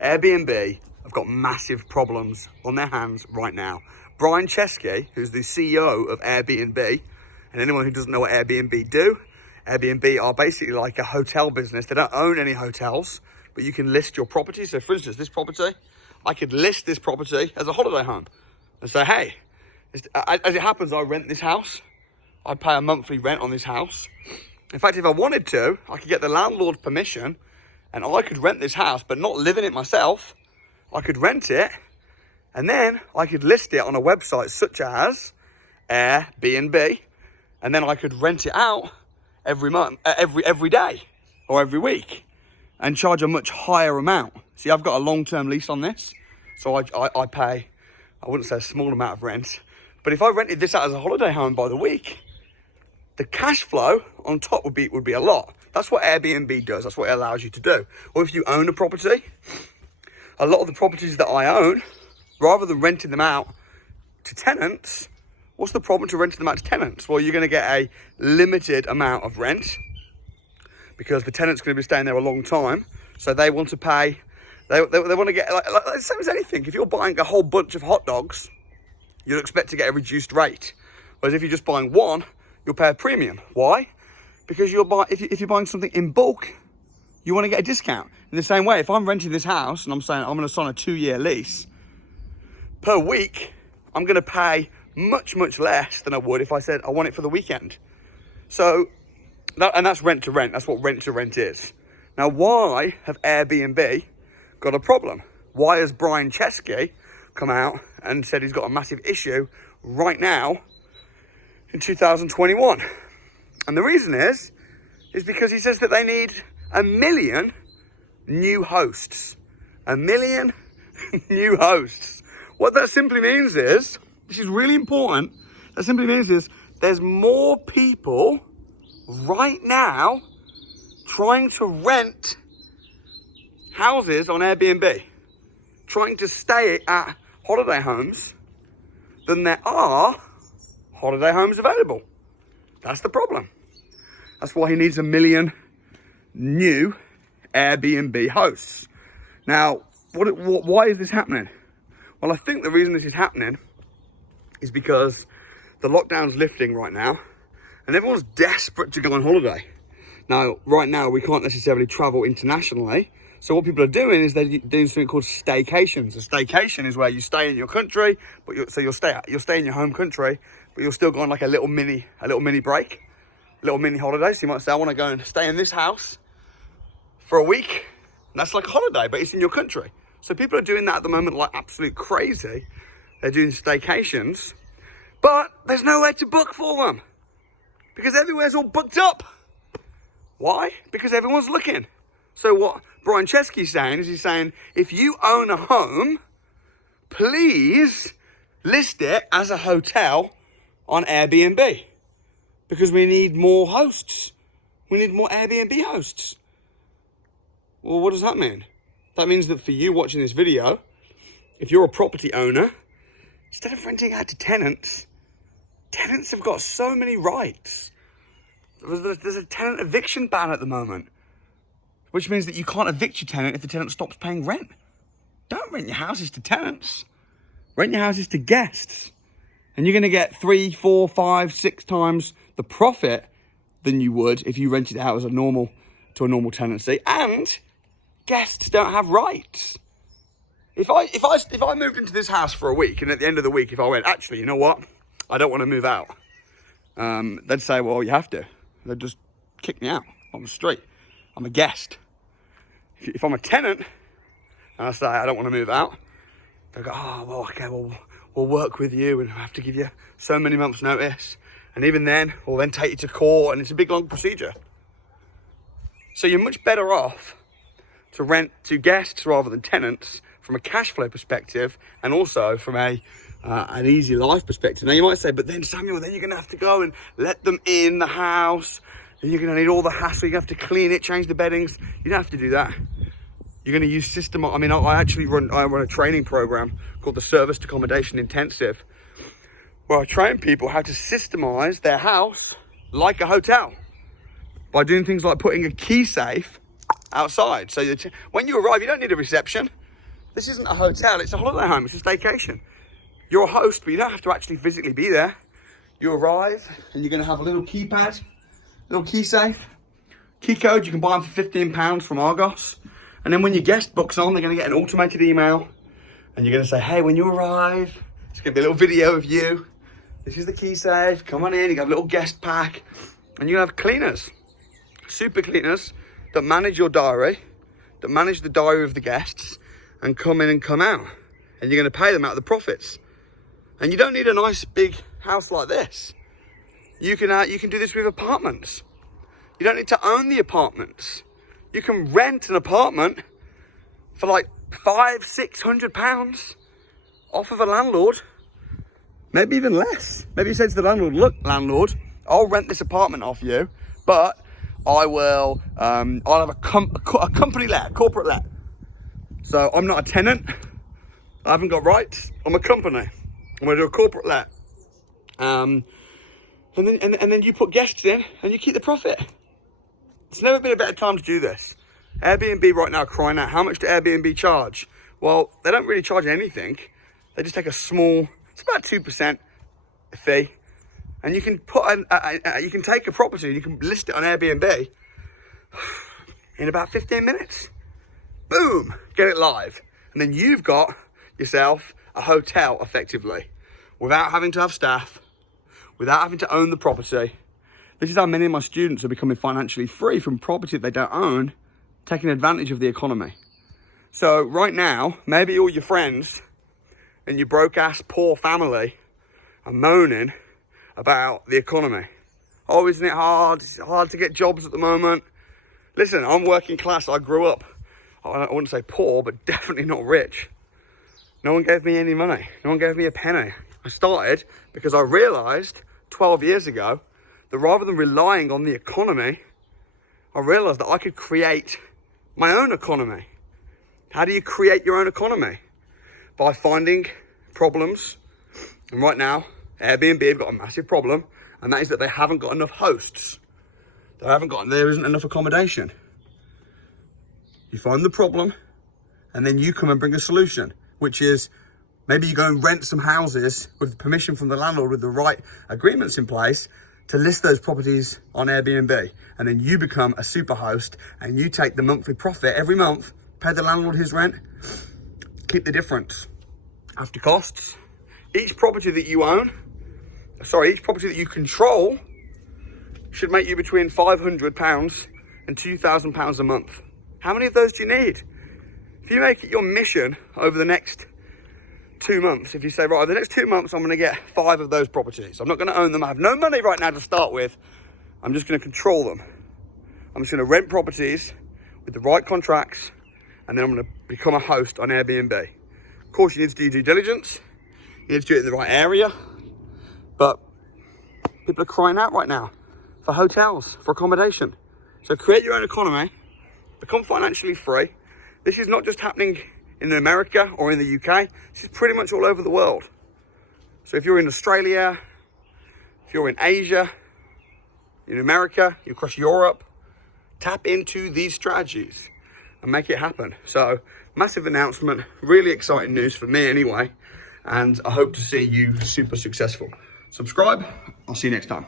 Airbnb have got massive problems on their hands right now. Brian Chesky, who's the CEO of Airbnb, and anyone who doesn't know what Airbnb do, Airbnb are basically like a hotel business. They don't own any hotels, but you can list your property. So for instance, this property, I could list this property as a holiday home and say, hey, as it happens, I rent this house. I pay a monthly rent on this house. In fact, if I wanted to, I could get the landlord's permission and I could rent this house, but not live in it myself. I could rent it and then I could list it on a website such as Airbnb, and then I could rent it out every month, every day or every week and charge a much higher amount. See, I've got a long-term lease on this, so I pay, I wouldn't say a small amount of rent, but if I rented this out as a holiday home by the week, the cash flow on top would be a lot. That's what Airbnb does. That's what it allows you to do. Or if you own a property, a lot of the properties that I own, rather than renting them out to tenants, what's the problem to renting them out to tenants? Well, you're going to get a limited amount of rent because the tenant's going to be staying there a long time. So they want to pay, they want to get, like the same as anything. If you're buying a whole bunch of hot dogs, you'll expect to get a reduced rate. Whereas if you're just buying one, you'll pay a premium. Why? Because if you're buying something in bulk, you want to get a discount. In the same way, if I'm renting this house and I'm saying I'm going to sign a 2-year lease, per week, I'm going to pay much, much less than I would if I said I want it for the weekend. So, that's rent to rent. That's what rent to rent is. Now, why have Airbnb got a problem? Why has Brian Chesky come out and said he's got a massive issue right now in 2021? And the reason is because he says that they need 1 million new hosts. 1 million new hosts. What that simply means is, this is really important, that simply means is there's more people right now trying to rent houses on Airbnb, trying to stay at holiday homes than there are holiday homes available. That's the problem. That's why he needs 1 million new Airbnb hosts. Now, why is this happening? Well, I think the reason this is happening is because the lockdown's lifting right now and everyone's desperate to go on holiday. Now, right now, we can't necessarily travel internationally. So what people are doing is they're doing something called staycations. A staycation is where you stay in your country, but you'll stay in your home country, but you'll still go on like a little mini break, a little mini holiday. So you might say, I want to go and stay in this house for a week. And that's like a holiday, but it's in your country. So people are doing that at the moment like absolute crazy. They're doing staycations, but there's nowhere to book for them because everywhere's all booked up. Why? Because everyone's looking. So what Brian Chesky's saying is he's saying, if you own a home, please list it as a hotel on Airbnb because we need more hosts. We need more Airbnb hosts. Well, what does that mean? That means that for you watching this video, if you're a property owner, instead of renting out to tenants, tenants have got so many rights. There's a tenant eviction ban at the moment, which means that you can't evict your tenant if the tenant stops paying rent. Don't rent your houses to tenants. Rent your houses to guests. And you're going to get 3, 4, 5, 6 times the profit than you would if you rented it out as a normal tenancy. And guests don't have rights. If I moved into this house for a week and at the end of the week, if I went, actually, you know what? I don't want to move out. They'd say, well, you have to. They'd just kick me out on the street. I'm a guest. If I'm a tenant and I say I don't want to move out, they go, oh, well, okay, well, we'll work with you and I have to give you so many months notice. And even then, we'll then take you to court and it's a big, long procedure. So you're much better off to rent to guests rather than tenants from a cash flow perspective and also from an easy life perspective. Now you might say, but then Samuel, then you're going to have to go and let them in the house and you're going to need all the hassle. You have to clean it, change the beddings. You don't have to do that. You're going to use system. I mean, I run a training program called the Serviced Accommodation Intensive where I train people how to systemize their house like a hotel by doing things like putting a key safe outside. So when you arrive, you don't need a reception. This isn't a hotel, it's a holiday home, it's a staycation. You're a host, but you don't have to actually physically be there. You arrive and you're gonna have a little keypad, little key safe, key code. You can buy them for £15 from Argos. And then when your guest books on, they're gonna get an automated email and you're gonna say, hey, when you arrive, it's gonna be a little video of you. This is the key safe, come on in, you have a little guest pack. And you're gonna have cleaners, super cleaners that manage your diary, that manage the diary of the guests and come in and come out. And you're gonna pay them out of the profits. And you don't need a nice big house like this. You can do this with apartments. You don't need to own the apartments. You can rent an apartment for like £500-600 off of a landlord. Maybe even less. Maybe you say to the landlord, look, landlord, I'll rent this apartment off you, but I will, I'll have a company let, corporate let. So I'm not a tenant. I haven't got rights. I'm a company. I'm gonna do a corporate let. And then you put guests in and you keep the profit. It's never been a better time to do this. Airbnb right now are crying out. How much do Airbnb charge? Well, they don't really charge anything. They just take a small, it's about 2% fee. And you can you can take a property and you can list it on Airbnb in about 15 minutes. Boom, get it live. And then you've got yourself a hotel effectively, without having to have staff, without having to own the property. This is how many of my students are becoming financially free from property that they don't own, taking advantage of the economy. So right now, maybe all your friends and your broke ass poor family are moaning about the economy. Oh, isn't it hard? It's hard to get jobs at the moment. Listen, I'm working class. I grew up, I wouldn't say poor, but definitely not rich. No one gave me any money. No one gave me a penny. I started because I realized 12 years ago that rather than relying on the economy, I realized that I could create my own economy. How do you create your own economy? By finding problems. And right now, Airbnb have got a massive problem, and that is that they haven't got enough hosts. There isn't enough accommodation. You find the problem, and then you come and bring a solution, which is maybe you go and rent some houses with permission from the landlord with the right agreements in place to list those properties on Airbnb. And then you become a super host and you take the monthly profit every month, pay the landlord his rent, keep the difference. After costs, each property that you control should make you between £500 and £2,000 a month. How many of those do you need? If you make it your mission over the next 2 months, if you say, right, over the next 2 months, I'm going to get 5 of those properties. I'm not going to own them. I have no money right now to start with. I'm just going to control them. I'm just going to rent properties with the right contracts, and then I'm going to become a host on Airbnb. Of course, you need to do due diligence. You need to do it in the right area. But people are crying out right now for hotels, for accommodation. So create your own economy, become financially free. This is not just happening in America or in the UK. This is pretty much all over the world. So if you're in Australia, if you're in Asia, in America, you're across Europe, tap into these strategies and make it happen. So massive announcement, really exciting news for me anyway. And I hope to see you super successful. Subscribe, I'll see you next time.